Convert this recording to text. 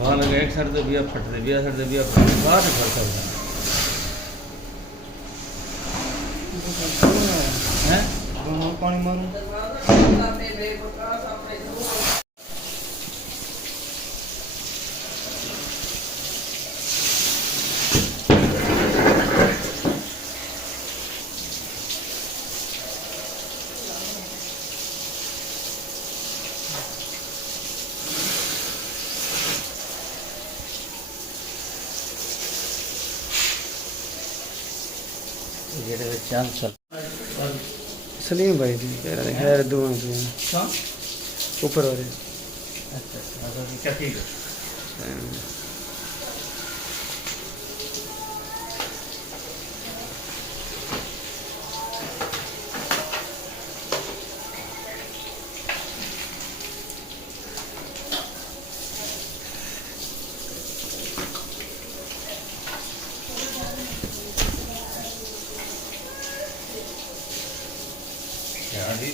वहाँ लगे एक साइड से बिया फट दे बिया साइड से बिया फट दे बाहर नहीं फट सकता हैं पानी मारूं जेड़े चल चल सलीम भाई जी कह रहे हैं खैर दुआ दुआ कौन ऊपर वाले अच्छा क्या ठीक है